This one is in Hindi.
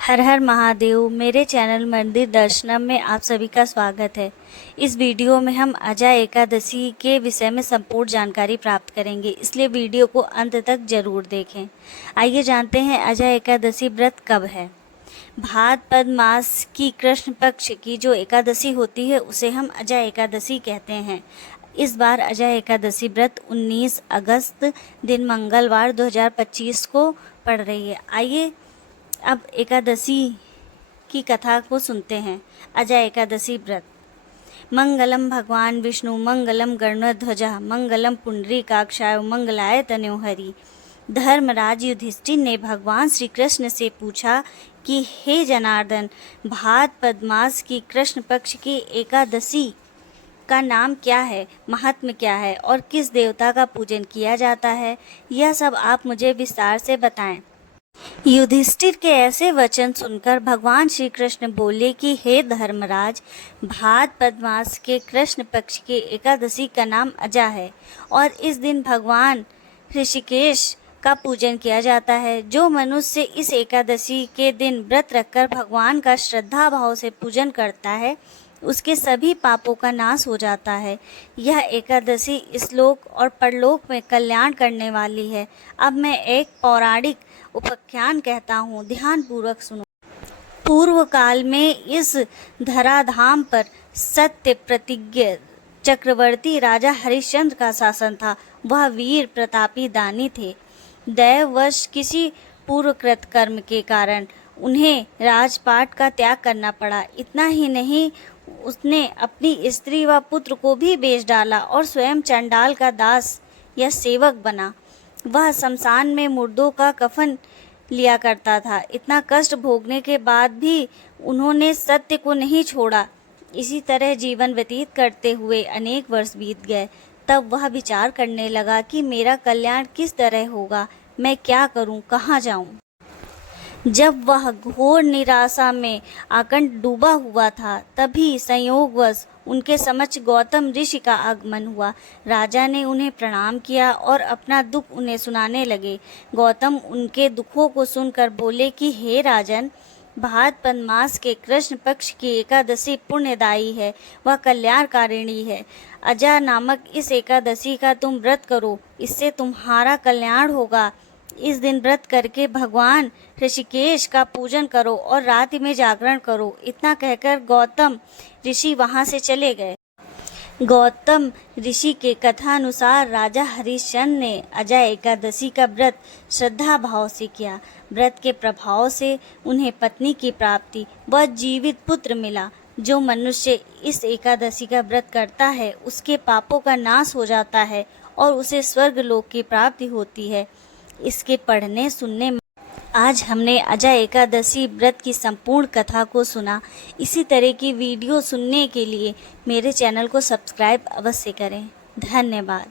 हर हर महादेव। मेरे चैनल मंदिर दर्शनम में आप सभी का स्वागत है। इस वीडियो में हम अजय एकादशी के विषय में संपूर्ण जानकारी प्राप्त करेंगे, इसलिए वीडियो को अंत तक जरूर देखें। आइए जानते हैं अजय एकादशी व्रत कब है। भाद्रपद मास की कृष्ण पक्ष की जो एकादशी होती है उसे हम अजय एकादशी कहते हैं। इस बार अजय एकादशी व्रत 19 अगस्त दिन मंगलवार 2025 को पड़ रही है। आइए अब एकादशी की कथा को सुनते हैं। अजय एकादशी व्रत। मंगलम भगवान विष्णु मंगलम गरुड़ध्वजा मंगलम पुंडरीकाक्षाय मंगलाय तनयो हरि। धर्मराज युधिष्ठिर ने भगवान श्री कृष्ण से पूछा कि हे जनार्दन, भाद्रपद मास की कृष्ण पक्ष की एकादशी का नाम क्या है, महात्म्य क्या है और किस देवता का पूजन किया जाता है, यह सब आप मुझे विस्तार से बताएं। युधिष्ठिर के ऐसे वचन सुनकर भगवान श्री कृष्ण बोले कि हे धर्मराज, भाद्रपद मास के कृष्ण पक्ष की एकादशी का नाम अजा है और इस दिन भगवान ऋषिकेश का पूजन किया जाता है। जो मनुष्य इस एकादशी के दिन व्रत रखकर भगवान का श्रद्धा भाव से पूजन करता है उसके सभी पापों का नाश हो जाता है। यह एकादशी इस लोक और परलोक में कल्याण करने वाली है। अब मैं एक पौराणिक उपाख्यान कहता हूँ, ध्यान पूर्वक सुनो। पूर्व काल में इस धराधाम पर सत्य प्रतिज्ञ चक्रवर्ती राजा हरिश्चंद्र का शासन था। वह वीर प्रतापी दानी थे। दैववश किसी पूर्वकृत कर्म के कारण उन्हें राजपाट का त्याग करना पड़ा। इतना ही नहीं, उसने अपनी स्त्री व पुत्र को भी बेच डाला और स्वयं चंडाल का दास या सेवक बना। वह शमशान में मुर्दों का कफन लिया करता था। इतना कष्ट भोगने के बाद भी उन्होंने सत्य को नहीं छोड़ा। इसी तरह जीवन व्यतीत करते हुए अनेक वर्ष बीत गए। तब वह विचार करने लगा कि मेरा कल्याण किस तरह होगा, मैं क्या करूं, कहाँ जाऊं। जब वह घोर निराशा में आकंठ डूबा हुआ था, तभी संयोगवश उनके समक्ष गौतम ऋषि का आगमन हुआ। राजा ने उन्हें प्रणाम किया और अपना दुख उन्हें सुनाने लगे। गौतम उनके दुखों को सुनकर बोले कि हे राजन, भाद्रपद मास के कृष्ण पक्ष की एकादशी पुण्यदायी है, वह कल्याणकारिणी है। अजा नामक इस एकादशी का तुम व्रत करो, इससे तुम्हारा कल्याण होगा। इस दिन व्रत करके भगवान ऋषिकेश का पूजन करो और रात में जागरण करो। इतना कहकर गौतम ऋषि वहां से चले गए। गौतम ऋषि के कथानुसार राजा हरिश्चंद्र ने अजय एकादशी का व्रत श्रद्धा भाव से किया। व्रत के प्रभाव से उन्हें पत्नी की प्राप्ति व जीवित पुत्र मिला। जो मनुष्य इस एकादशी का व्रत करता है उसके पापों का नाश हो जाता है और उसे स्वर्ग लोक की प्राप्ति होती है। इसके पढ़ने सुनने में आज हमने अजय एकादशी व्रत की संपूर्ण कथा को सुना। इसी तरह की वीडियो सुनने के लिए मेरे चैनल को सब्सक्राइब अवश्य करें। धन्यवाद।